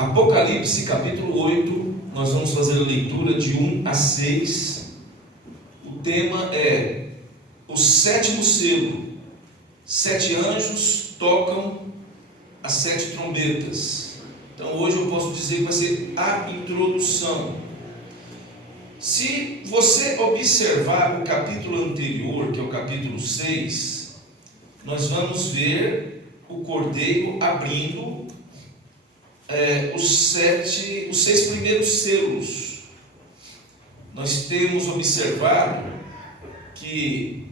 Apocalipse capítulo 8, nós vamos fazer a leitura de 1 a 6. O tema é o sétimo selo. 7 anjos tocam as 7 trombetas. Então hoje eu posso dizer que vai ser a introdução. Se você observar o capítulo anterior, que é o capítulo 6, nós vamos ver o cordeiro abrindo os 6 primeiros selos. Nós temos observado que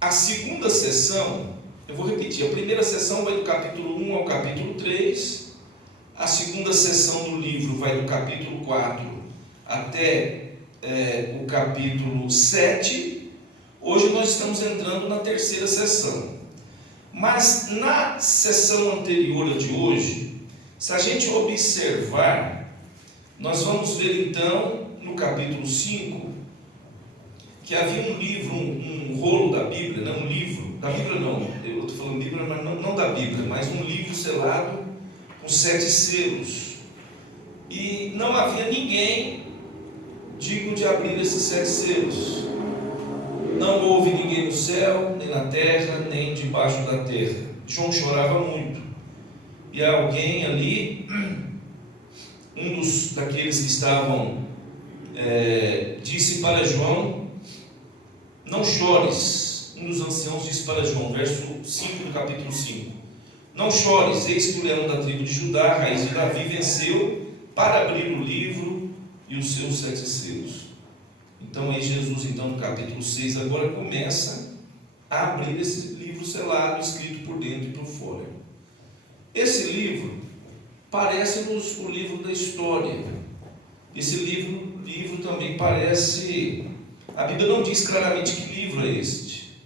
a segunda sessão, eu vou repetir, a primeira sessão vai do capítulo 1 ao capítulo 3, a segunda sessão do livro vai do capítulo 4 até o capítulo 7. Hoje nós estamos entrando na terceira sessão. Mas na sessão anterior a de hoje, se a gente observar, nós vamos ver então no capítulo 5 que havia um livro, um rolo da Bíblia, não um livro, da Bíblia não, eu estou falando Bíblia, mas não da Bíblia, mas um livro selado com 7 selos. E não havia ninguém digno de abrir esses 7 selos. Não houve ninguém no céu, nem na terra, nem debaixo da terra. João chorava muito. E alguém ali, daqueles que estavam, disse para João: não chores. Um dos anciãos disse para João, verso 5 do capítulo 5: não chores, eis que o leão da tribo de Judá, a raiz de Davi, venceu para abrir o livro e os seus 7 selos. Então aí Jesus, então, no capítulo 6, agora começa a abrir esse livro selado, escrito por dentro e por fora. Esse livro parece-nos o livro da história. Esse livro também parece... A Bíblia não diz claramente que livro é este.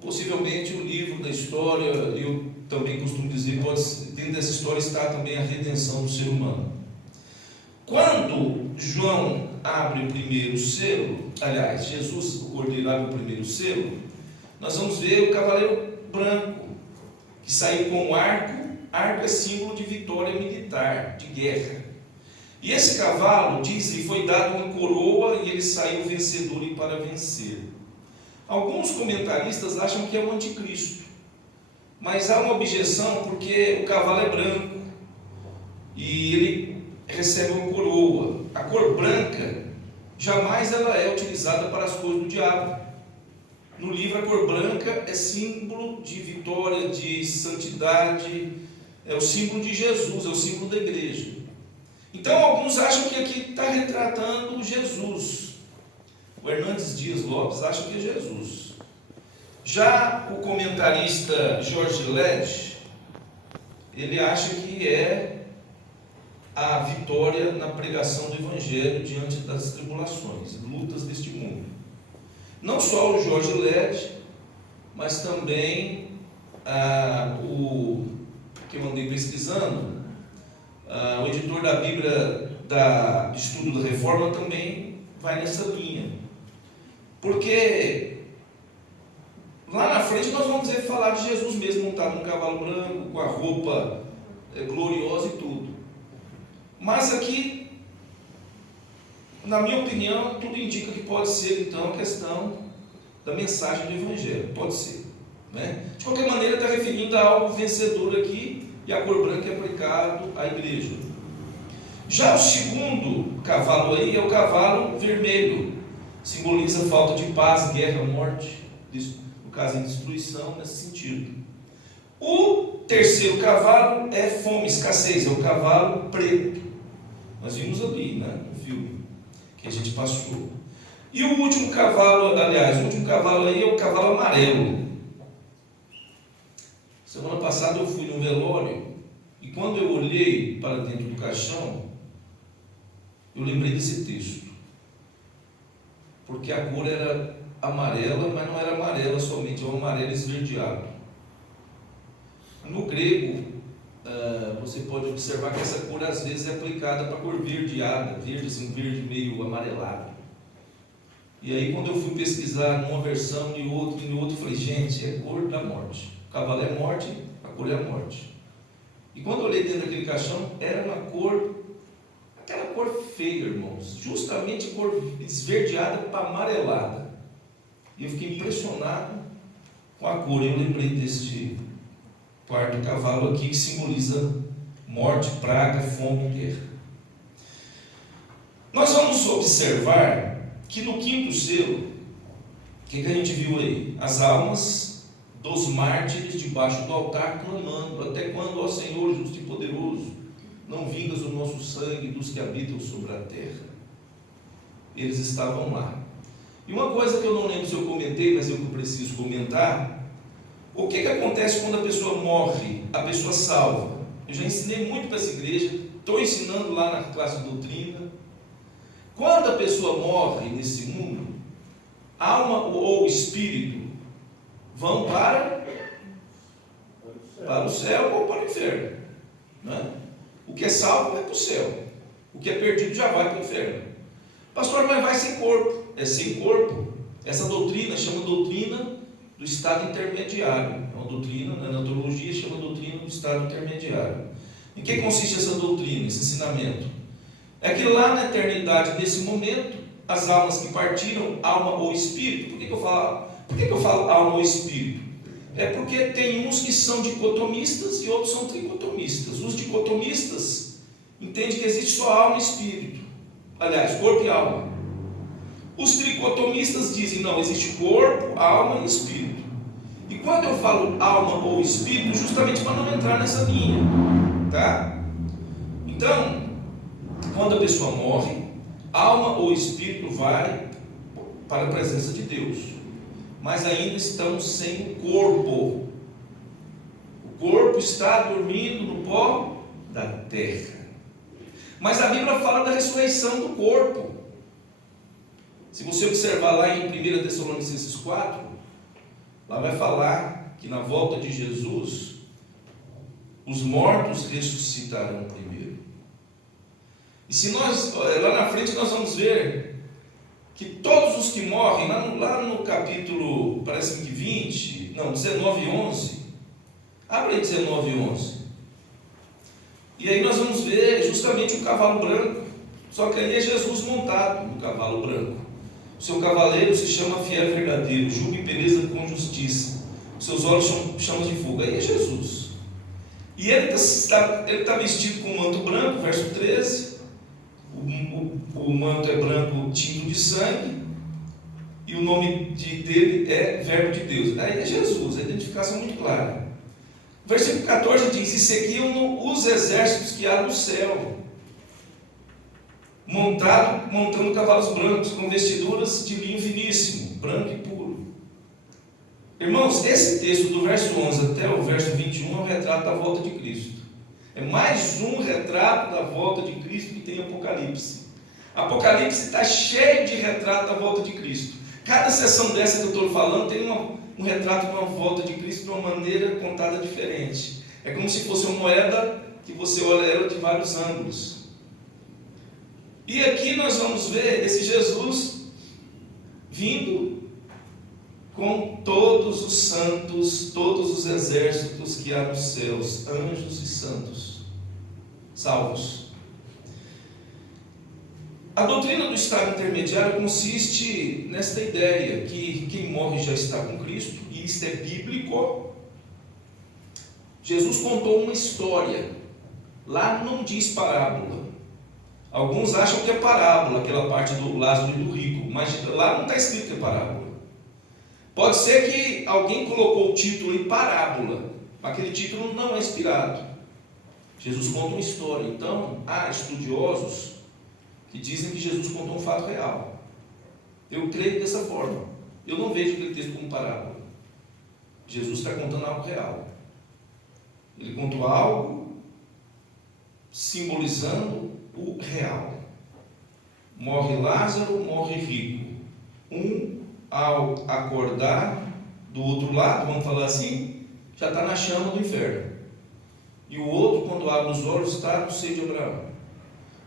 Possivelmente o livro da história, eu também costumo dizer, dentro dessa história está também a redenção do ser humano. Quando João abre o primeiro selo, aliás, Jesus, o cordeiro, abre o primeiro selo, nós vamos ver o cavaleiro branco, que saiu com um arco. Arco é símbolo de vitória militar, de guerra. E esse cavalo, dizem, foi dado uma coroa e ele saiu vencedor e para vencer. Alguns comentaristas acham que é o anticristo, mas há uma objeção porque o cavalo é branco e ele recebe uma coroa. A cor branca jamais ela é utilizada para as coisas do diabo. No livro, a cor branca é símbolo de vitória, de santidade, é o símbolo de Jesus, é o símbolo da igreja. Então alguns acham que aqui está retratando Jesus. O Hernandes Dias Lopes acha que é Jesus. Já o comentarista Jorge Led, ele acha que é a vitória na pregação do Evangelho diante das tribulações, lutas deste mundo. Não só o Jorge Led, mas também o que eu andei pesquisando, o editor da Bíblia do Estudo da Reforma também vai nessa linha. Porque lá na frente nós vamos ver falar de Jesus mesmo montado num cavalo branco, com a roupa gloriosa e tudo. Mas aqui, na minha opinião, tudo indica que pode ser então a questão da mensagem do Evangelho. Pode ser, né? De qualquer maneira, está referindo a algo vencedor aqui, e a cor branca é aplicado à igreja. Já o segundo cavalo aí é o cavalo vermelho. Simboliza falta de paz, guerra, morte, no caso, em destruição, nesse sentido. O terceiro cavalo é fome, escassez, é o cavalo preto. Nós vimos ali, né, no filme que a gente passou. E o último cavalo, aliás, o último cavalo aí é o cavalo amarelo. Semana passada eu fui no velório e quando eu olhei para dentro do caixão, eu lembrei desse texto. Porque a cor era amarela, mas não era amarela somente, é um amarelo esverdeado. No grego, você pode observar que essa cor às vezes é aplicada para a cor verdeada, verde, assim, verde meio amarelado. E aí quando eu fui pesquisar numa versão e outra, eu falei, gente, é cor da morte. O cavalo é morte, a cor é a morte. E quando eu olhei dentro daquele caixão, era uma cor, aquela cor feia, irmãos, justamente cor esverdeada para amarelada. E eu fiquei impressionado com a cor. Eu lembrei deste quarto cavalo aqui, que simboliza morte, praga, fome e guerra. Nós vamos observar que no quinto selo, o que a gente viu aí? As almas dos mártires debaixo do altar clamando: até quando, ó Senhor justo e poderoso, não vingas o nosso sangue dos que habitam sobre a terra? Eles estavam lá. E uma coisa que eu não lembro se eu comentei, mas eu preciso comentar: o que acontece quando a pessoa morre, a pessoa salva? Eu já ensinei muito para essa igreja, estou ensinando lá na classe de doutrina. Quando a pessoa morre nesse mundo, alma ou espírito vão para o céu ou para o inferno, não é? O que é salvo vai para o céu, o que é perdido já vai para o inferno. Pastor, mas vai sem corpo. É sem corpo. Essa doutrina chama doutrina do estado intermediário. É uma doutrina, na neurologia chama doutrina do estado intermediário. Em que consiste essa doutrina, esse ensinamento? É que lá na eternidade, nesse momento, as almas que partiram, alma ou espírito. Por que eu falo alma ou espírito? É porque tem uns que são dicotomistas e outros são tricotomistas. Os dicotomistas entendem que existe só alma e espírito. Aliás, corpo e alma. Os tricotomistas dizem: não, existe corpo, alma e espírito. E quando eu falo alma ou espírito, justamente para não entrar nessa linha, tá? Então, quando a pessoa morre, alma ou espírito vai para a presença de Deus, mas ainda estão sem o corpo. O corpo está dormindo no pó da terra. Mas a Bíblia fala da ressurreição do corpo. Se você observar lá em 1 Tessalonicenses 4, lá vai falar que na volta de Jesus, os mortos ressuscitarão primeiro. E se nós, lá na frente nós vamos ver que todos os que morrem, lá no capítulo, parece que 19 e 11, abre aí 19 e 11, e aí nós vamos ver justamente o cavalo branco, só que aí é Jesus montado no cavalo branco. O seu cavaleiro se chama Fiel e Verdadeiro, julga e peleja com justiça, os seus olhos são chamas de fogo. Aí é Jesus. E ele está vestido com um manto branco, verso 13. O manto é branco, tinto de sangue, e o nome dele é Verbo de Deus. Aí é Jesus, a identificação muito clara. Versículo 14 diz: e seguiam os exércitos que há no céu, montando cavalos brancos, com vestiduras de linho finíssimo, branco e puro. Irmãos, esse texto do verso 11 até o verso 21 é um retrato da volta de Cristo. É mais um retrato da volta de Cristo que tem Apocalipse. Apocalipse está cheio de retrato da volta de Cristo. Cada sessão dessa que eu estou falando tem um retrato de uma volta de Cristo de uma maneira contada diferente. É como se fosse uma moeda que você olha ela de vários ângulos. E aqui nós vamos ver esse Jesus vindo com todos os santos, todos os exércitos que há nos céus, anjos e santos, salvos. A doutrina do estado intermediário consiste nesta ideia que quem morre já está com Cristo, e isto é bíblico. Jesus contou uma história, lá não diz parábola. Alguns acham que é parábola, aquela parte do Lázaro e do rico, mas lá não está escrito que é parábola. Pode ser que alguém colocou o título em parábola, mas aquele título não é inspirado. Jesus conta uma história. Então, há estudiosos que dizem que Jesus contou um fato real. Eu creio dessa forma. Eu não vejo aquele texto como parábola. Jesus está contando algo real. Ele contou algo simbolizando o real. Morre Lázaro, morre rico. Um, ao acordar, do outro lado, vamos falar assim, já está na chama do inferno. E o outro, quando abre os olhos, está no seio de Abraão.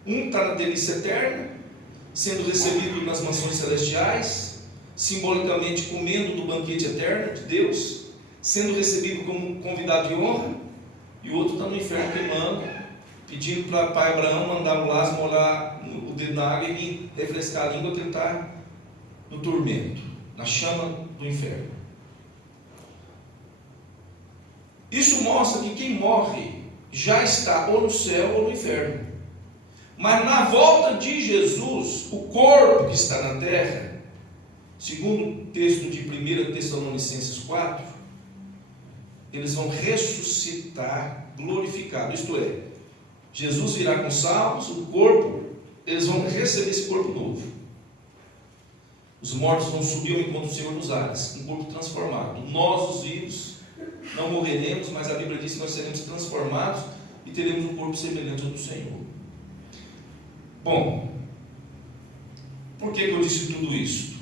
Um está na delícia eterna, sendo recebido nas mansões celestiais, simbolicamente comendo do banquete eterno de Deus, sendo recebido como convidado de honra. e o outro está no inferno queimando, pedindo para o pai Abraão mandar o Lázaro molhar o dedo na água e refrescar a língua, que ele está no tormento, na chama do inferno. Isso mostra que quem morre já está ou no céu ou no inferno. Mas na volta de Jesus, o corpo que está na terra, segundo o texto de 1 Tessalonicenses 4, eles vão ressuscitar glorificado. Isto é, Jesus virá com salvos, o corpo, eles vão receber esse corpo novo. Os mortos vão subir ao encontro do Senhor nos ares, um corpo transformado. Nós, os vivos, não morreremos, mas a Bíblia diz que nós seremos transformados e teremos um corpo semelhante ao do Senhor. Bom, por que eu disse tudo isso?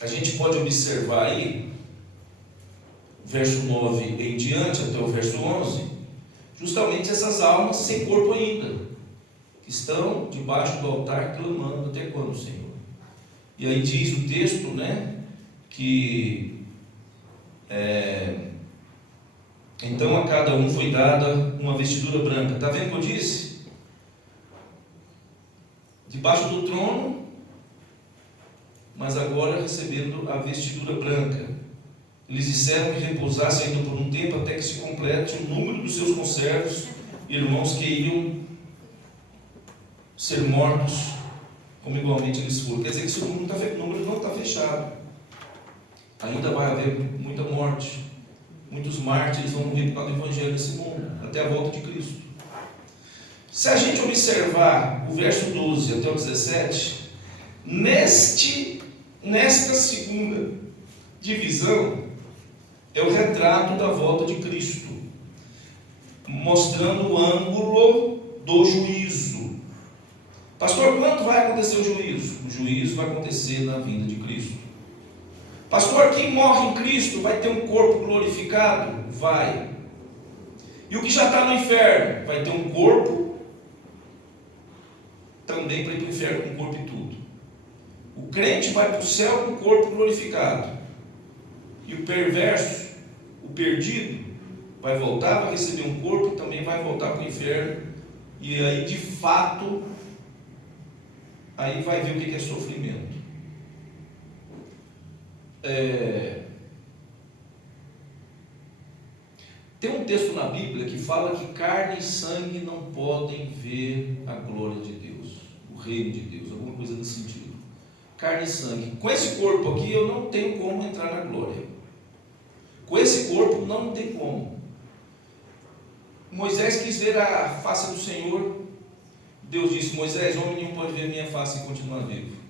A gente pode observar aí, verso 9 em diante, até o verso 11, justamente essas almas sem corpo ainda, que estão debaixo do altar clamando: até quando, Senhor? E aí diz o texto, que então a cada um foi dada uma vestidura branca. Está vendo o que eu disse? Debaixo do trono, mas agora recebendo a vestidura branca. Eles disseram que repousassem ainda por um tempo, até que se complete o número dos seus conservos, irmãos que iriam ser mortos, como igualmente eles foram. Quer dizer que esse número não está fechado. Ainda vai haver muita morte. Muitos mártires vão morrer por causa do Evangelho nesse mundo, até a volta de Cristo. Se a gente observar o verso 12 até o 17, nesta segunda divisão, é o retrato da volta de Cristo, mostrando o ângulo do juízo. Pastor, quando vai acontecer o juízo? O juízo vai acontecer na vinda de Cristo. Pastor, quem morre em Cristo vai ter um corpo glorificado? Vai. E o que já está no inferno vai ter um corpo também para ir para o inferno com o corpo e tudo. O crente vai para o céu com o corpo glorificado. E o perverso, o perdido, vai voltar, vai receber um corpo e também vai voltar para o inferno. E aí, de fato, aí vai ver o que é sofrimento. Tem um texto na Bíblia que fala que carne e sangue não podem ver a glória de Deus, o reino de Deus, alguma coisa nesse sentido. Carne e sangue. Com esse corpo aqui eu não tenho como entrar na glória. Com esse corpo não tem como. Moisés quis ver a face do Senhor. Deus disse: Moisés, homem nenhum pode ver minha face e continuar vivo.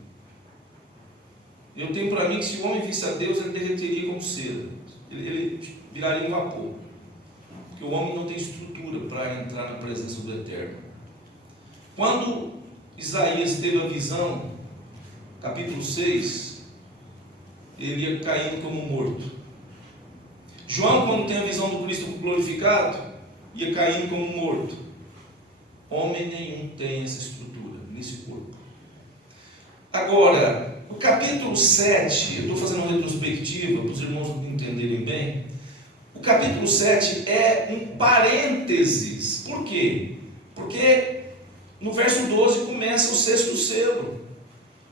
Eu tenho para mim que se o homem visse a Deus, ele derreteria como cera. Ele viraria um vapor. Porque o homem não tem estrutura para entrar na presença do Eterno. Quando Isaías teve a visão, capítulo 6, ele ia caindo como morto. João, quando tem a visão do Cristo glorificado, ia caindo como morto. Homem nenhum tem essa estrutura nesse corpo. Agora, o capítulo 7, eu estou fazendo uma retrospectiva para os irmãos entenderem bem. O capítulo 7 é um parênteses. Por quê? Porque no verso 12 começa o 6º selo.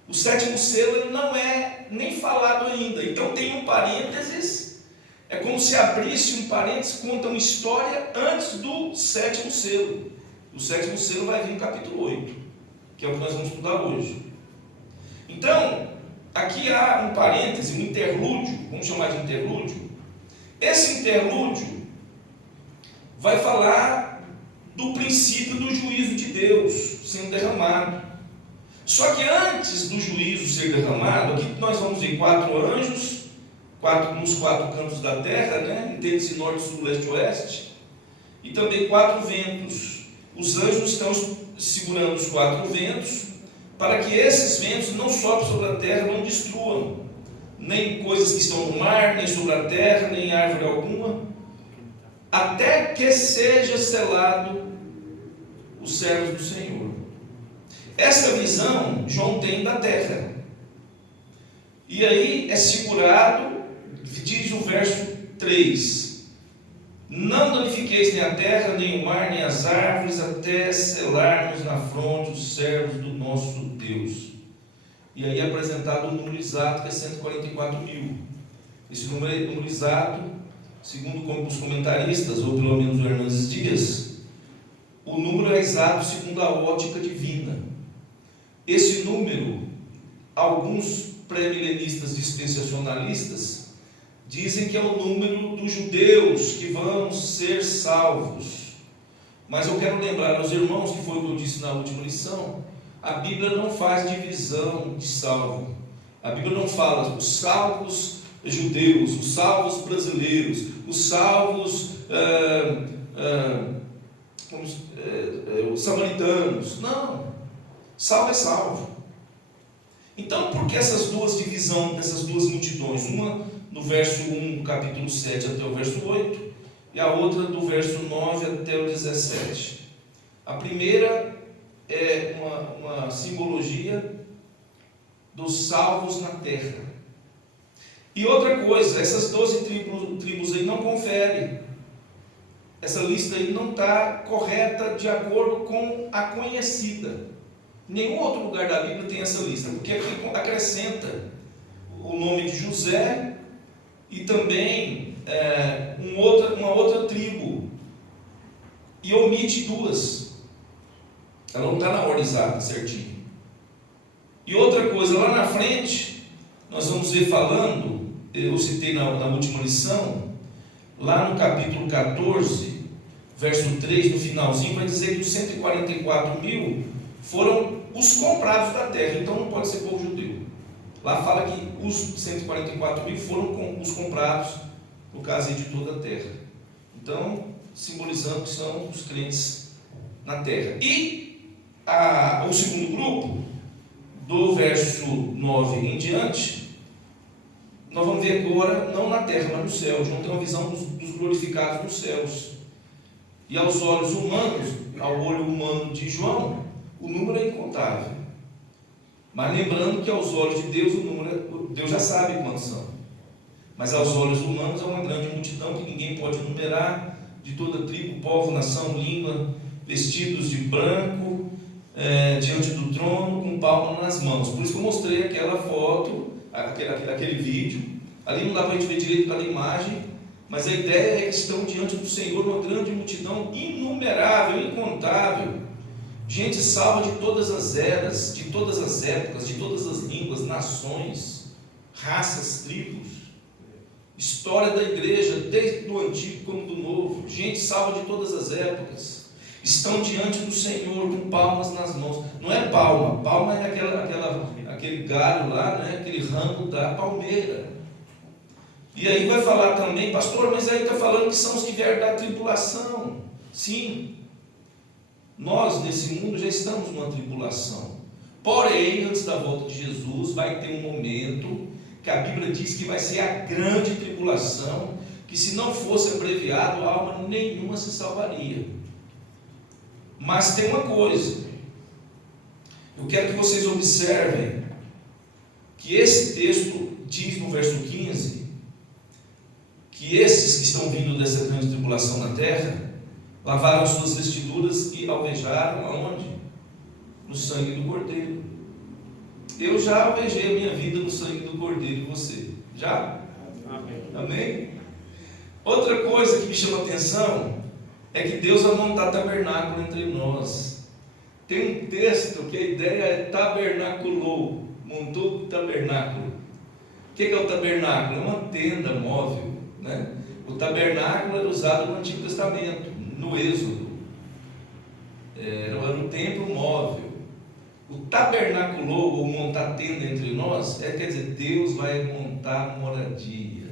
O 7º selo ele não é nem falado ainda. Então tem um parênteses. É como se abrisse um parênteses, conta uma história antes do 7º selo. O 7º selo vai vir no capítulo 8, que é o que nós vamos estudar hoje. Então, aqui há um parêntese, um interlúdio, vamos chamar de interlúdio. Esse interlúdio vai falar do princípio do juízo de Deus sendo derramado. Só que antes do juízo ser derramado, aqui nós vamos ver 4 anjos, nos 4 cantos da terra, entende-se norte, sul, leste e oeste, e também 4 ventos. Os anjos estão segurando os 4 ventos, para que esses ventos não soprem sobre a terra, não destruam nem coisas que estão no mar, nem sobre a terra, nem árvore alguma, até que seja selado os servos do Senhor. Essa visão João tem da terra. E aí é segurado, diz o verso 3, Não danifiqueis nem a terra, nem o mar, nem as árvores, até selarmos na fronte os servos do nosso Deus. E aí é apresentado o número exato, que é 144 mil. Esse número exato, segundo os comentaristas, ou pelo menos o Hernandes Dias, o número é exato segundo a ótica divina. Esse número, alguns pré-milenistas dispensacionalistas dizem que é o número dos judeus que vão ser salvos. Mas eu quero lembrar aos irmãos, que foi o que eu disse na última lição, a Bíblia não faz divisão de salvo. A Bíblia não fala os salvos judeus, os salvos brasileiros, os salvos os samaritanos. Não. Salvo é salvo. Então, por que essas duas divisões, essas duas multidões? Uma no verso 1 do capítulo 7 até o verso 8, e a outra do verso 9 até o 17. A primeira é uma simbologia dos salvos na terra. E outra coisa, essas 12 tribos aí não conferem. Essa lista aí não está correta de acordo com a conhecida. Nenhum outro lugar da Bíblia tem essa lista, porque aqui acrescenta o nome de José e também uma outra tribo, e omite duas. Ela não está na ordem exata, certinho. E outra coisa, lá na frente, nós vamos ver falando, eu citei na última lição, lá no capítulo 14, verso 3, no finalzinho, vai dizer que os 144 mil foram os comprados da terra, então não pode ser povo judeu. Lá fala que os 144 mil foram os comprados, no caso aí de toda a terra. Então, simbolizando que são os crentes na terra. E o segundo grupo, do verso 9 em diante, nós vamos ver agora, não na terra, mas no céu. João tem uma visão dos glorificados nos céus. E aos olhos humanos, ao olho humano de João, o número é incontável. Mas lembrando que aos olhos de Deus, o número, Deus já sabe quantos são. Mas aos olhos humanos é uma grande multidão que ninguém pode numerar, de toda tribo, povo, nação, língua, vestidos de branco, diante do trono, com palma nas mãos. Por isso que eu mostrei aquela foto, aquele vídeo. Ali não dá para a gente ver direito cada imagem, mas a ideia é que estão diante do Senhor uma grande multidão inumerável, incontável, gente salva de todas as eras, de todas as épocas, de todas as línguas, nações, raças, tribos, história da igreja, desde do antigo como do novo, gente salva de todas as épocas, estão diante do Senhor com palmas nas mãos. Não é palma, palma é aquele galho lá, né? Aquele ramo da palmeira. E aí vai falar também, pastor, mas aí está falando que são os que vieram da tribulação. Sim, nós nesse mundo já estamos numa tribulação. Porém, antes da volta de Jesus, vai ter um momento que a Bíblia diz que vai ser a grande tribulação, que se não fosse abreviado, alma nenhuma se salvaria. Mas tem uma coisa, eu quero que vocês observem, que esse texto diz no verso 15, que esses que estão vindo dessa grande tribulação na terra, lavaram suas vestiduras e alvejaram aonde? No sangue do Cordeiro. Eu já alvejei a minha vida no sangue do Cordeiro, e você? Já? Amém. Amém? Outra coisa que me chama a atenção é que Deus vai montar tabernáculo entre nós. Tem um texto que a ideia é tabernaculou, montou o tabernáculo. O que é o tabernáculo? É uma tenda móvel, né? O tabernáculo era usado no Antigo Testamento, no Êxodo. Era um templo móvel. O tabernaculou, ou montar tenda entre nós, quer dizer, Deus vai montar moradia.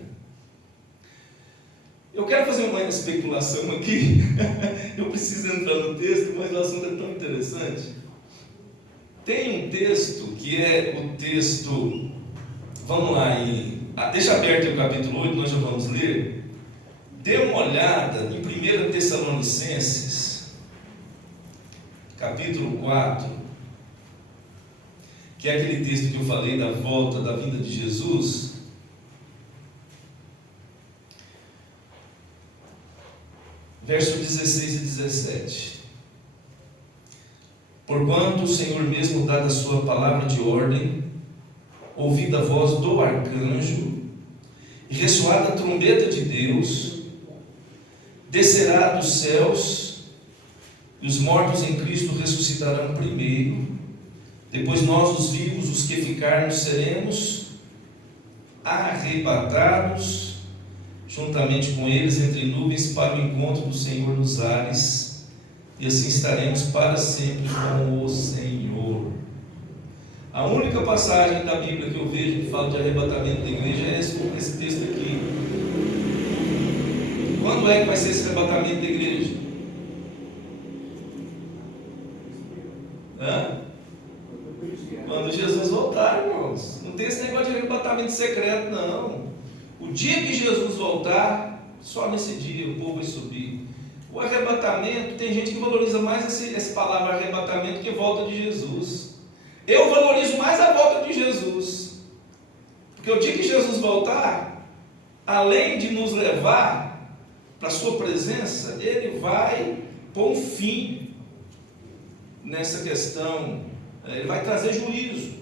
Eu quero fazer uma especulação aqui. Eu preciso entrar no texto, mas o assunto é tão interessante. Tem um texto que é o texto, vamos lá, deixa aberto o capítulo 8, nós já vamos ler. Dê uma olhada em 1 Tessalonicenses, capítulo 4, que é aquele texto que eu falei da volta, da vinda de Jesus. verso 16 e 17. Porquanto o Senhor mesmo, dada a sua palavra de ordem, ouvida a voz do arcanjo, e ressoada a trombeta de Deus, descerá dos céus, e os mortos em Cristo ressuscitarão primeiro. Depois nós, os vivos, os que ficarmos, seremos arrebatados juntamente com eles entre nuvens para o encontro do Senhor nos ares, e assim estaremos para sempre com o Senhor. A única passagem da Bíblia que eu vejo que fala de arrebatamento da igreja é esse texto aqui. Quando é que vai ser esse arrebatamento da igreja? Quando Jesus voltar, irmãos. Não tem esse negócio de arrebatamento secreto, não. O dia que Jesus voltar, só nesse dia o povo vai subir. O arrebatamento, tem gente que valoriza mais essa palavra arrebatamento que volta de Jesus. Eu valorizo mais a volta de Jesus, porque o dia que Jesus voltar, além de nos levar para a sua presença, Ele vai pôr um fim nessa questão. Ele vai trazer juízo,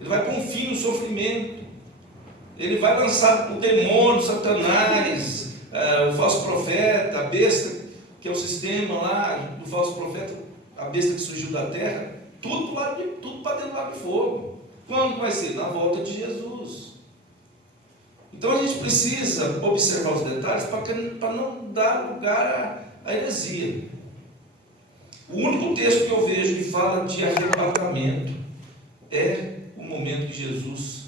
Ele vai pôr um fim no sofrimento, Ele vai lançar o demônio, Satanás, o falso profeta, a besta, que é o sistema lá do falso profeta, a besta que surgiu da terra, tudo para dentro do lago de fogo. Quando vai ser? Na volta de Jesus. Então a gente precisa observar os detalhes para não dar lugar à heresia. O único texto que eu vejo que fala de arrebatamento é o momento que Jesus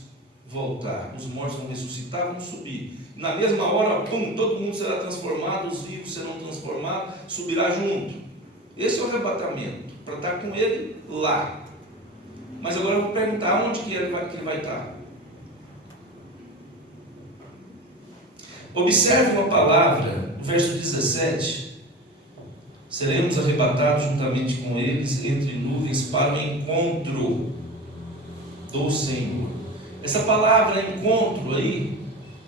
voltar. Os mortos vão ressuscitar, vão subir. Na mesma hora, pum, todo mundo será transformado, os vivos serão transformados, subirá junto. Esse é o arrebatamento, para estar com Ele lá. Mas agora eu vou perguntar, onde que ele vai estar? Observe uma palavra, no verso 17. Seremos arrebatados juntamente com eles entre nuvens para o encontro do Senhor. Essa palavra encontro aí,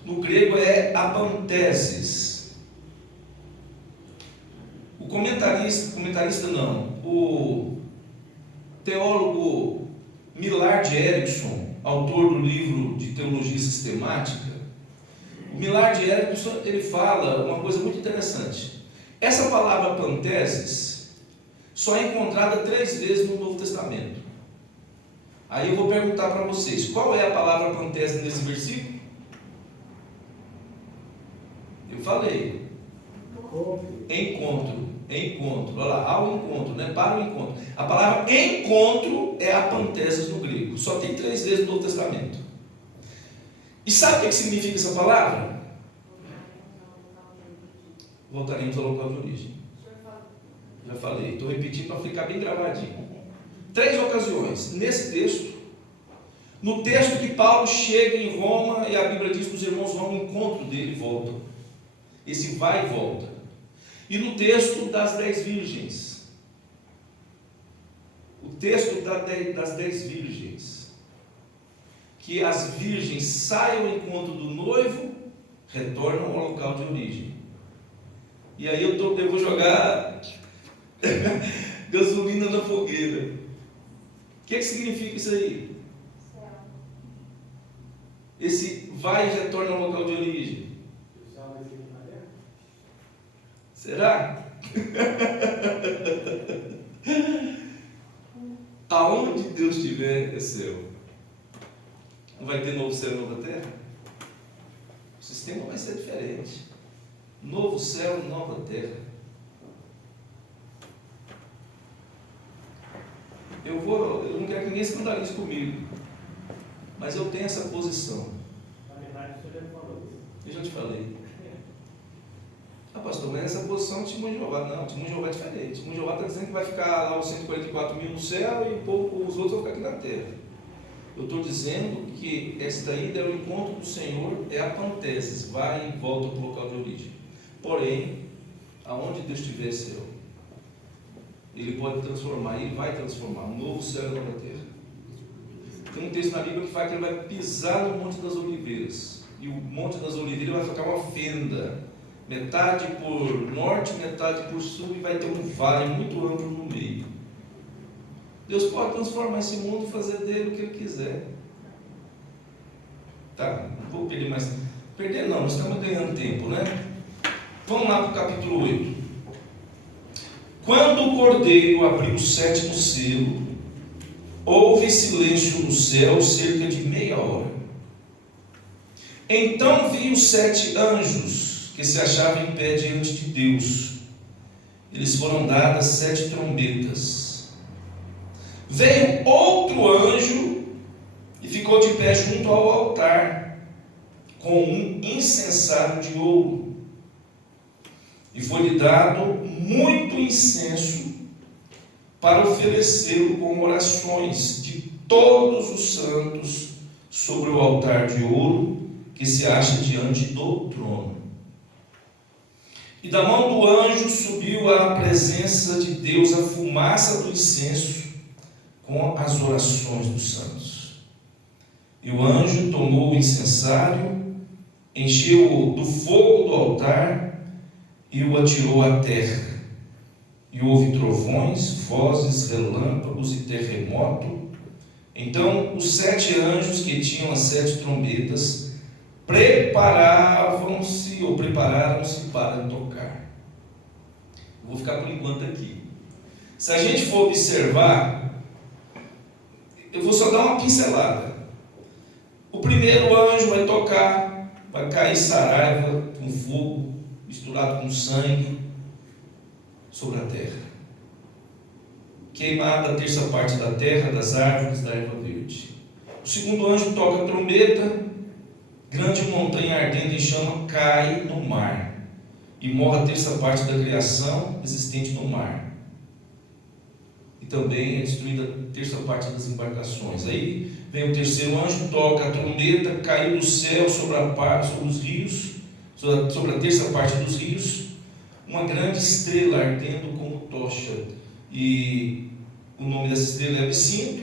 no grego é apanteses. O comentarista não, o teólogo Millard Erickson, autor do livro de Teologia Sistemática, o Millard Erickson, ele fala uma coisa muito interessante. Essa palavra panteses só é encontrada 3 vezes no Novo Testamento. Aí eu vou perguntar para vocês, qual é a palavra pantese nesse versículo? Eu falei. Encontro. Olha lá, ao encontro, né? Para o encontro. A palavra encontro é a panteses no grego. Só tem 3 vezes no Novo Testamento. E sabe o que significa essa palavra? Voltaremos ao local de origem. Já falei, estou repetindo para ficar bem gravadinho. 3 ocasiões nesse texto. No texto que Paulo chega em Roma e a Bíblia diz que os irmãos vão ao encontro dele e voltam. Esse vai e volta. E no texto das 10 virgens. O texto das 10 virgens. Que as virgens saem ao encontro do noivo, retornam ao local de origem. E aí eu vou jogar gasolina na fogueira. O que significa isso aí? Esse vai e retorna ao local de origem. Será? Aonde Deus estiver é céu. Não vai ter novo céu e nova terra? O sistema vai ser diferente. Novo céu e nova terra. Eu não quero que ninguém escandalize comigo, mas eu tenho essa posição. Na verdade, o senhor já falou isso. Eu já te falei. Pastor, mas essa posição de Testemunho de Jeová. Não, Testemunho de Jeová é diferente. Testemunho de Jeová está dizendo que vai ficar lá os 144 mil no céu e os outros vão ficar aqui na terra. Eu estou dizendo que esta ida é o encontro do Senhor, é a panteses, vai e volta para o local de origem. Porém, aonde Deus estiver céu, Ele pode transformar, Ele vai transformar um novo céu e nova terra. Tem um texto na Bíblia que fala que Ele vai pisar no Monte das Oliveiras, e o Monte das Oliveiras vai ficar uma fenda metade por norte, metade por sul, e vai ter um vale muito amplo no meio. Deus pode transformar esse mundo e fazer dele o que Ele quiser. Tá, não vou perder mais. Perder não, nós estamos ganhando tempo, né? Vamos lá para o capítulo 8. Quando o cordeiro abriu o 7º selo, houve silêncio no céu cerca de meia hora. Então vi os 7 anjos que se achavam em pé diante de Deus. Eles foram dadas 7 trombetas. Veio outro anjo e ficou de pé junto ao altar, com um incensário de ouro. E foi-lhe dado muito incenso para oferecê-lo com orações de todos os santos sobre o altar de ouro que se acha diante do trono. E da mão do anjo subiu à presença de Deus a fumaça do incenso com as orações dos santos. E o anjo tomou o incensário, encheu-o do fogo do altar e o atirou à terra. E houve trovões, vozes, relâmpagos e terremoto. Então os 7 anjos que tinham as 7 trombetas prepararam-se para tocar. Eu vou ficar por enquanto aqui. Se a gente for observar, eu vou só dar uma pincelada. O primeiro anjo vai tocar, vai cair saraiva com fogo misturado com sangue sobre a terra. Queimada a 3ª parte da terra, das árvores, da erva verde. O segundo anjo toca a trombeta, grande montanha ardendo em chama cai no mar, e morre a 3ª parte da criação existente no mar. E também é destruída a 3ª parte das embarcações. Aí vem o terceiro anjo, toca a trombeta, caiu do céu sobre os rios, sobre a 3ª parte dos rios, uma grande estrela ardendo como tocha, e o nome dessa estrela é Absinto,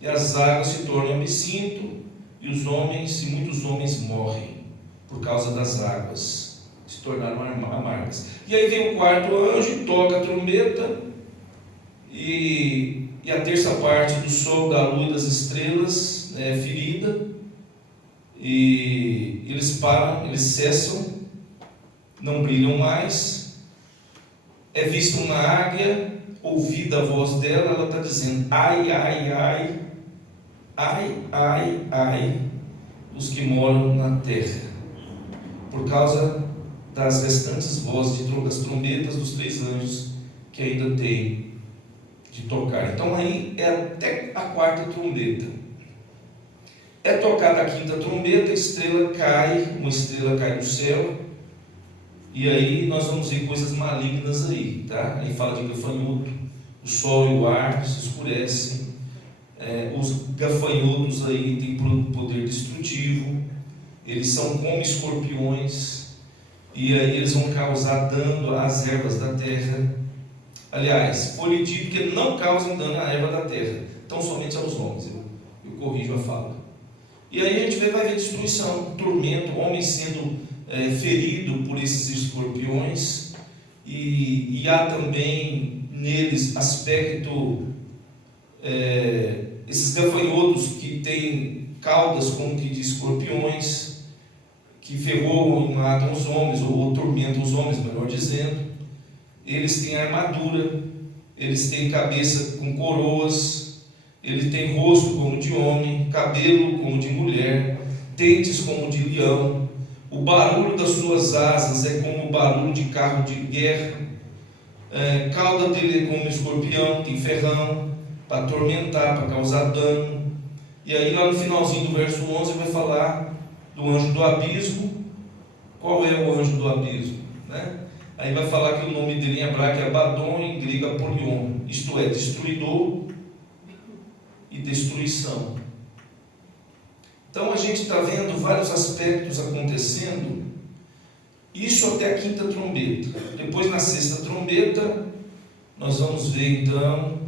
e as águas se tornam absinto, e muitos homens morrem por causa das águas, se tornaram amargas. E aí vem o 4º anjo, toca a trombeta, e a 3ª parte do sol, da lua e das estrelas é ferida, e eles param, eles cessam, não brilham mais. É vista uma águia, ouvida a voz dela, ela está dizendo: ai, ai, ai, ai, ai, ai, os que moram na terra, por causa das restantes vozes das trombetas dos 3 anjos que ainda tem de tocar. Então aí é até a 4ª trombeta. É tocada a 5ª trombeta, uma estrela cai do céu, e aí nós vamos ver coisas malignas aí, tá? Aí fala de gafanhoto, o sol e o ar se escurecem, os gafanhotos aí têm poder destrutivo, eles são como escorpiões, e aí eles vão causar dano às ervas da terra. Aliás, foi dito que não causam dano à erva da terra, tão somente aos homens. Eu corrijo a fala. E aí a gente vai ver destruição, tormento, homens sendo feridos por esses escorpiões, e há também neles aspecto, esses gafanhotos que têm caudas como que de escorpiões, que ferroam e matam os homens, ou tormentam os homens, melhor dizendo. Eles têm armadura, eles têm cabeça com coroas, eles têm rosto como de homem, cabelo como de mulher, dentes como de leão, o barulho das suas asas é como o barulho de carro de guerra, cauda dele é como escorpião, tem ferrão, para atormentar, para causar dano. E aí lá no finalzinho do verso 11 vai falar do anjo do abismo. Qual é o anjo do abismo? Aí vai falar que o nome dele em hebraico é Abaddon, em grego Apolion, isto é, destruidor e destruição. Então a gente está vendo vários aspectos acontecendo, isso até a 5ª trombeta. Depois na 6ª trombeta nós vamos ver então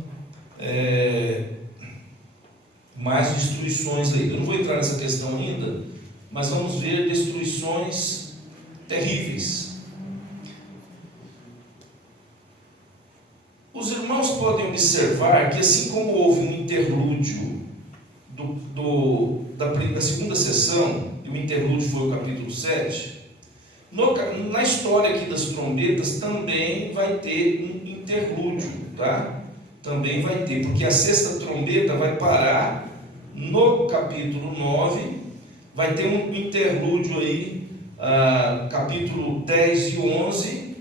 mais destruições aí. Eu não vou entrar nessa questão ainda, mas vamos ver destruições terríveis. Os irmãos podem observar que, assim como houve um interlúdio da segunda sessão, e o interlúdio foi o capítulo 7, na história aqui das trombetas também vai ter um interlúdio, tá? Também vai ter, porque a sexta trombeta vai parar no capítulo 9, vai ter um interlúdio aí, capítulo 10 e 11,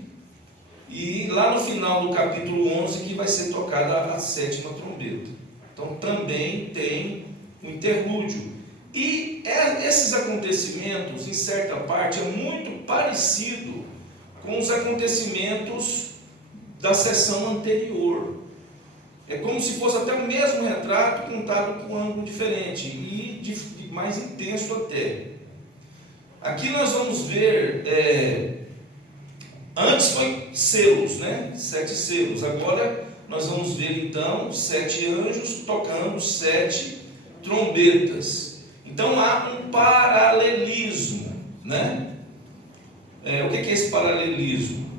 e lá no final do capítulo 11 que vai ser tocada a sétima trombeta. Então também tem um interlúdio. E esses acontecimentos, em certa parte, é muito parecido com os acontecimentos da sessão anterior. É como se fosse até o mesmo retrato contado com um ângulo diferente e mais intenso até. Aqui nós vamos ver, antes foi selos, né? 7 selos. Agora nós vamos ver então 7 anjos tocando 7 trombetas. Então há um paralelismo, né? O que é esse paralelismo?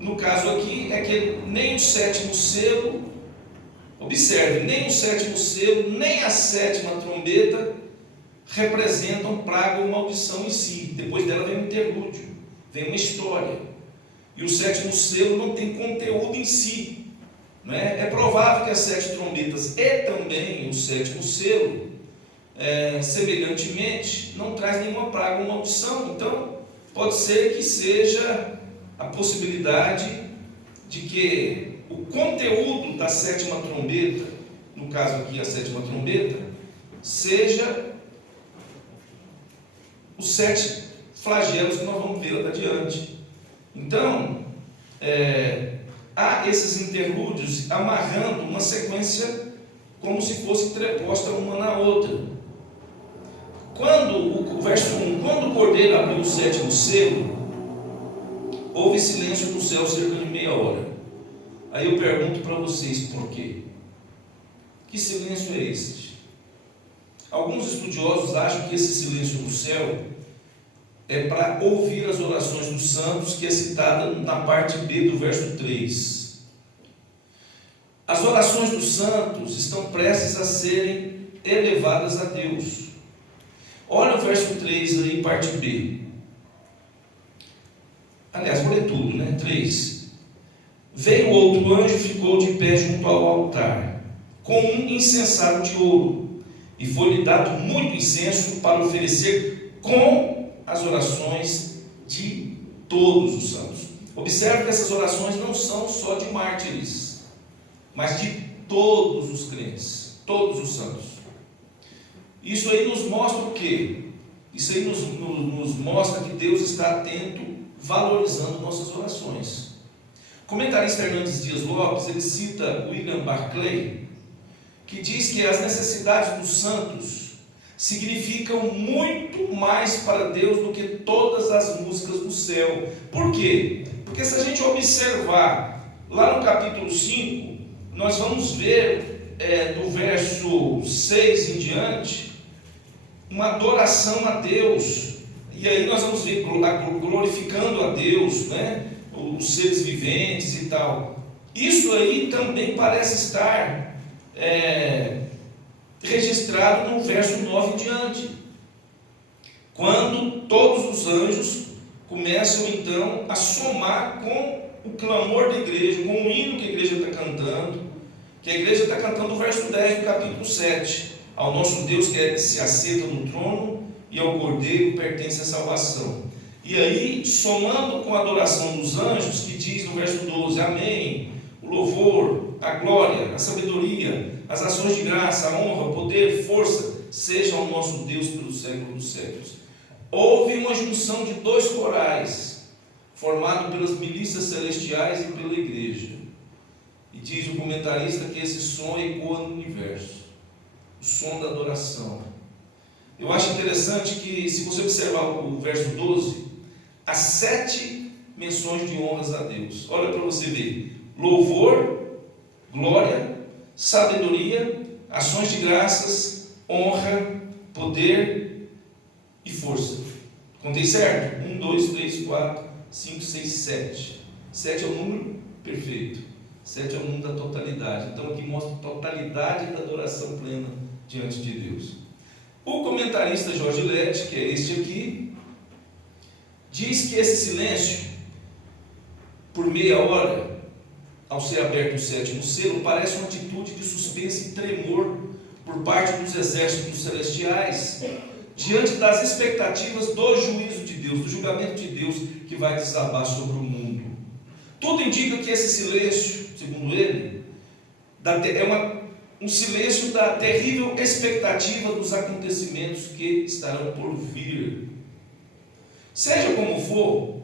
No caso aqui é que nem o sétimo selo, observe, nem o sétimo selo, nem a sétima trombeta representam praga ou maldição em si. Depois dela vem um interlúdio, vem uma história. E o sétimo selo não tem conteúdo em si, né? É provável que as 7 trombetas e também o sétimo selo, semelhantemente, não traz nenhuma praga ou maldição. Então, pode ser que seja a possibilidade de que o conteúdo da sétima trombeta, no caso aqui a sétima trombeta, seja os 7 flagelos que nós vamos ver adiante. Então, há esses interlúdios amarrando uma sequência como se fosse entreposta uma na outra. O verso 1, quando o cordeiro abriu o sétimo selo, houve silêncio no céu cerca de meia hora. Aí eu pergunto para vocês, por quê? Que silêncio é este? Alguns estudiosos acham que esse silêncio no céu é para ouvir as orações dos santos, que é citada na parte B do verso 3. As orações dos santos estão prestes a serem elevadas a Deus. Olha o verso 3 aí, parte B. Aliás, vou ler tudo, né? 3. Veio outro anjo e ficou de pé junto ao altar, com um incensário de ouro, e foi-lhe dado muito incenso para oferecer com as orações de todos os santos. Observe que essas orações não são só de mártires, mas de todos os crentes, todos os santos. Isso aí nos mostra o quê? Isso aí nos mostra que Deus está atento, valorizando nossas orações. O comentarista Hernandes Dias Lopes, ele cita William Barclay, que diz que as necessidades dos santos significam muito mais para Deus do que todas as músicas do céu. Por quê? Porque se a gente observar lá no capítulo 5, nós vamos ver do verso 6 em diante uma adoração a Deus, e aí nós vamos ver glorificando a Deus, né? Os seres viventes e tal. Isso aí também parece estar registrado no verso 9 em diante, quando todos os anjos começam então a somar com o clamor da igreja, com o hino que a igreja está cantando, que a igreja está cantando o verso 10 do capítulo 7, ao nosso Deus que se assenta no trono e ao Cordeiro pertence a salvação. E aí, somando com a adoração dos anjos, que diz no verso 12, amém, o louvor, a glória, a sabedoria, as ações de graça, a honra, o poder, força, sejam ao nosso Deus pelos séculos dos séculos. Houve uma junção de 2 corais, formado pelas milícias celestiais e pela igreja. E diz o comentarista que esse som ecoa no universo, o som da adoração. Eu acho interessante que, se você observar o verso 12, há 7 menções de honras a Deus. Olha para você ver: louvor, glória, sabedoria, ações de graças, honra, poder e força, Contei certo? 1, 2, 3, 4, 5, 6, 7. 7 é o número perfeito. 7 é o número da totalidade. Então aqui mostra a totalidade da adoração plena diante de Deus. O comentarista Jorge Lett, que é este aqui, diz que esse silêncio, por meia hora, ao ser aberto o sétimo selo, parece uma atitude de suspense e tremor por parte dos exércitos celestiais, diante das expectativas do juízo de Deus, do julgamento de Deus que vai desabar sobre o mundo. Tudo indica que esse silêncio, segundo ele, é um silêncio da terrível expectativa dos acontecimentos que estarão por vir. Seja como for,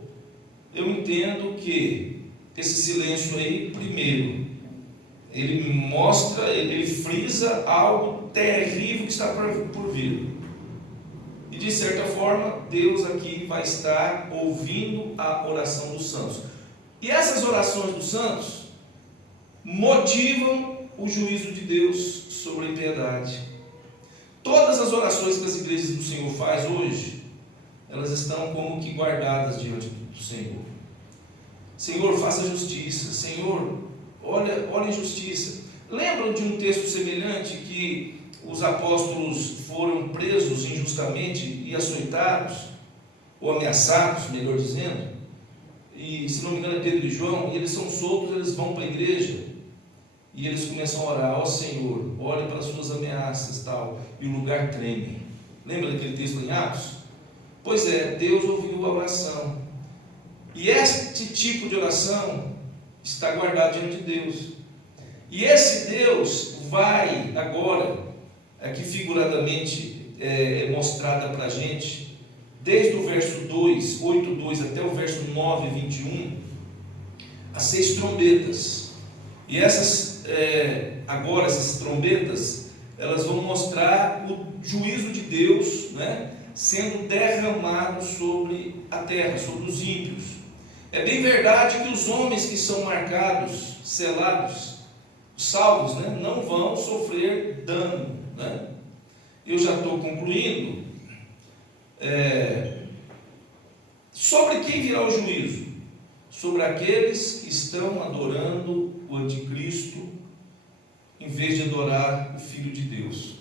eu entendo que esse silêncio aí, primeiro, ele mostra, ele frisa algo terrível que está por vir. E de certa forma, Deus aqui vai estar ouvindo a oração dos santos. E essas orações dos santos motivam o juízo de Deus sobre a impiedade. Todas as orações que as igrejas do Senhor faz hoje, elas estão como que guardadas diante do Senhor. Senhor, faça justiça. Senhor, olha a justiça. Lembram de um texto semelhante que os apóstolos foram presos injustamente e açoitados, ou ameaçados, melhor dizendo, e se não me engano é Pedro e João, e eles são soltos, eles vão para a igreja, e eles começam a orar: ó Senhor, olhe para as suas ameaças, tal, e o lugar treme. Lembra daquele texto em Atos? Pois é, Deus ouviu a oração, e este tipo de oração está guardado diante de Deus, e esse Deus vai agora, aqui figuradamente mostrada para a gente, desde o verso 2, 8, 2 até o verso 9, 21, as 6 trombetas. E essas trombetas, elas vão mostrar o juízo de Deus, né, sendo derramado sobre a terra, sobre os ímpios. É bem verdade que os homens que são marcados, selados, salvos, né, não vão sofrer dano, né? Eu já estou concluindo. Sobre quem virá o juízo? Sobre aqueles que estão adorando o anticristo em vez de adorar o Filho de Deus.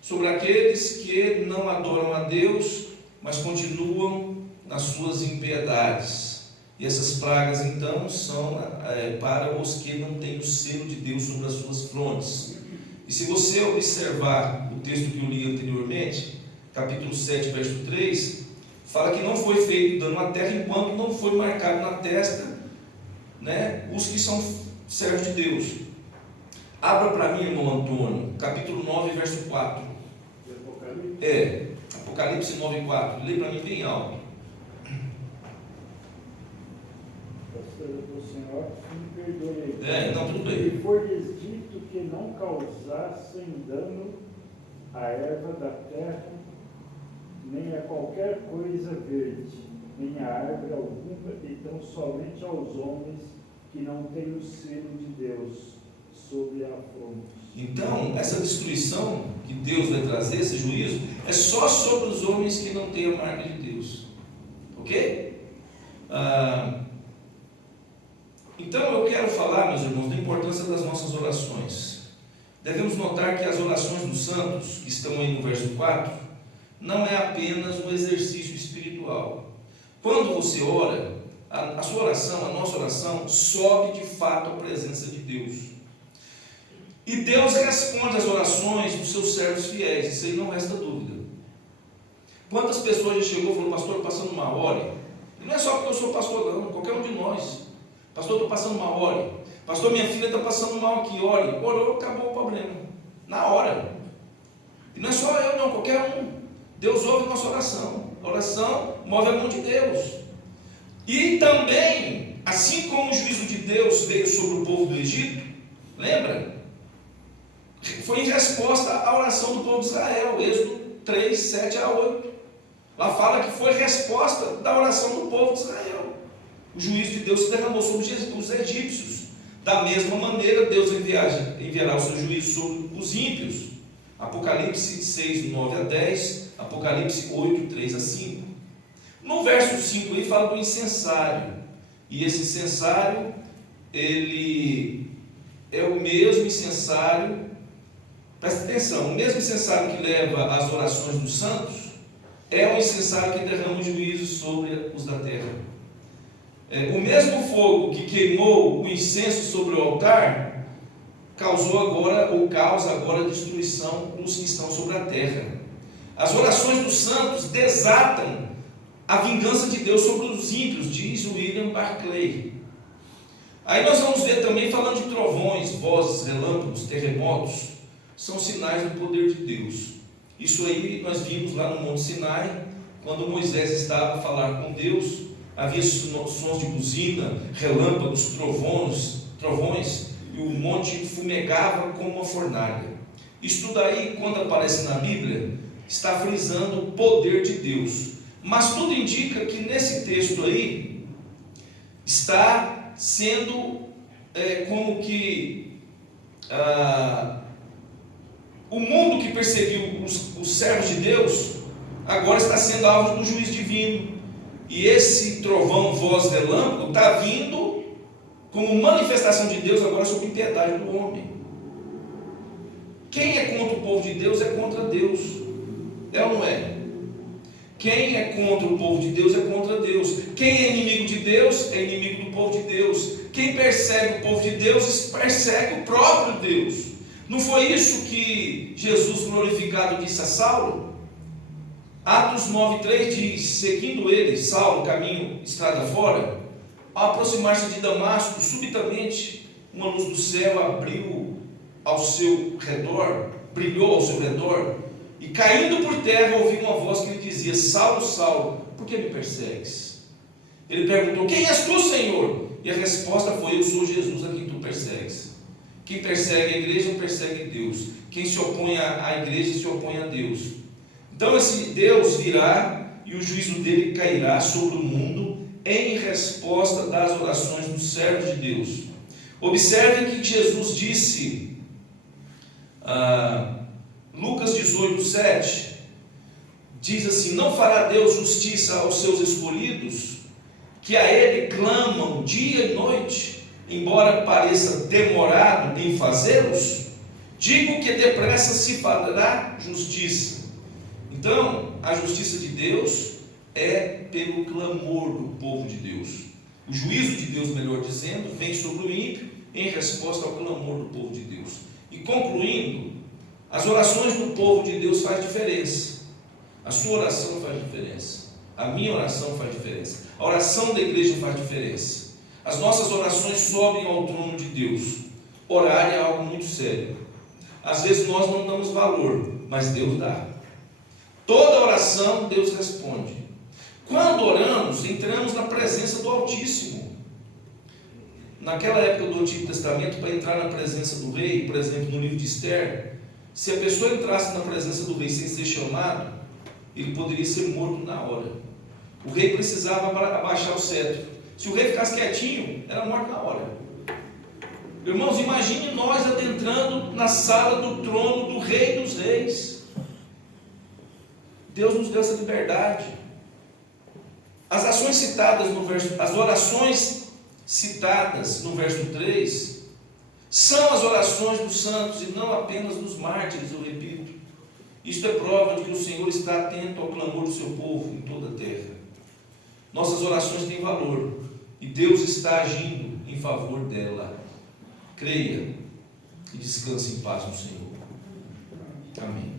Sobre aqueles que não adoram a Deus, mas continuam nas suas impiedades. E essas pragas então são para os que não têm o selo de Deus sobre as suas frontes. E se você observar o texto que eu li anteriormente, capítulo 7, verso 3, fala que não foi feito dano à terra enquanto não foi marcado na testa, né, os que são servos de Deus. Abra para mim, irmão Antônio, capítulo 9, verso 4. Apocalipse 9, 4. Lê para mim bem alto. O Senhor me perdoe. Então tudo bem. E foi-lhes dito que não causassem dano à erva da terra, nem a qualquer coisa verde, nem a árvore alguma, e tão somente aos homens que não têm o selo de Deus sobre a fronte. Então, essa destruição que Deus vai trazer, esse juízo, é só sobre os homens que não têm a marca de Deus. Ok? Então eu quero falar, meus irmãos, da importância das nossas orações. Devemos notar que as orações dos santos, que estão aí no verso 4, não é apenas um exercício espiritual. Quando você ora, a sua oração, a nossa oração, sobe de fato à presença de Deus. E Deus responde às orações dos seus servos fiéis, isso aí não resta dúvida. Quantas pessoas já chegou e falou: pastor, passando uma hora? E não é só porque eu sou pastor não, qualquer um de nós. Pastor, estou passando uma hora. Pastor, minha filha está passando mal aqui, ore. Orou, acabou o problema. Na hora. E não é só eu não, qualquer um. Deus ouve a nossa oração. A oração move a mão de Deus. E também, assim como o juízo de Deus veio sobre o povo do Egito, lembra? Foi em resposta à oração do povo de Israel, Êxodo 3, 7 a 8. Lá fala que foi resposta da oração do povo de Israel. O juízo de Deus se derramou sobre os egípcios. Da mesma maneira, Deus enviará o seu juízo sobre os ímpios. Apocalipse 6, 9 a 10, Apocalipse 8, 3 a 5. No verso 5 aí fala do incensário, e esse incensário, ele é o mesmo incensário, presta atenção, o mesmo incensário que leva às orações dos santos, é o incensário que derrama o juízo sobre os da terra. O mesmo fogo que queimou o incenso sobre o altar, causa agora destruição com os que estão sobre a terra. As orações dos santos desatam a vingança de Deus sobre os ímpios, diz William Barclay. Aí nós vamos ver também, falando de trovões, vozes, relâmpagos, terremotos, são sinais do poder de Deus. Isso aí nós vimos lá no Monte Sinai, quando Moisés estava a falar com Deus, havia sons de buzina, relâmpagos, trovões, e o monte fumegava como uma fornalha. Isso daí, quando aparece na Bíblia, está frisando o poder de Deus. Mas tudo indica que nesse texto aí, está sendo como que o mundo que perseguiu os servos de Deus, agora está sendo alvo do juízo divino. E esse trovão, voz, relâmpago, está vindo como manifestação de Deus agora sobre a impiedade do homem. Quem é contra o povo de Deus é contra Deus. É ou não é? Quem é contra o povo de Deus é contra Deus. Quem é inimigo de Deus é inimigo do povo de Deus. Quem persegue o povo de Deus persegue o próprio Deus. Não foi isso que Jesus glorificado disse a Saulo? Atos 9,3 diz: seguindo ele, Saulo, caminho, estrada fora, ao aproximar-se de Damasco, subitamente uma luz do céu abriu ao seu redor, brilhou ao seu redor, e caindo por terra ouviu uma voz que lhe dizia: Saulo, Saulo, por que me persegues? Ele perguntou: quem és tu, Senhor? E a resposta foi: eu sou Jesus a quem tu persegues. Quem persegue a igreja persegue Deus. Quem se opõe à igreja se opõe a Deus. Então esse Deus virá e o juízo dele cairá sobre o mundo em resposta das orações dos servos de Deus. Observem que Jesus disse, Lucas 18:7, diz assim: não fará Deus justiça aos seus escolhidos, que a ele clamam dia e noite, embora pareça demorado em fazê-los? Digo que depressa se fará justiça. Então, a justiça de Deus é pelo clamor do povo de Deus. O juízo de Deus, melhor dizendo, vem sobre o ímpio em resposta ao clamor do povo de Deus. E concluindo, as orações do povo de Deus fazem diferença. A sua oração faz diferença. A minha oração faz diferença. A oração da igreja faz diferença. As nossas orações sobem ao trono de Deus. Orar é algo muito sério. Às vezes nós não damos valor, mas Deus dá. Toda oração Deus responde. Quando oramos, entramos na presença do Altíssimo. Naquela época do Antigo Testamento, para entrar na presença do rei, por exemplo, no livro de Esther, se a pessoa entrasse na presença do rei sem ser chamado, ele poderia ser morto na hora. O rei precisava abaixar o cetro. Se o rei ficasse quietinho, era morto na hora. Irmãos, imagine nós adentrando na sala do trono do Rei dos Reis. Deus nos deu essa liberdade. As orações citadas no verso 3 são as orações dos santos e não apenas dos mártires, eu repito. Isto é prova de que o Senhor está atento ao clamor do seu povo em toda a terra. Nossas orações têm valor e Deus está agindo em favor dela. Creia e descanse em paz no Senhor. Amém.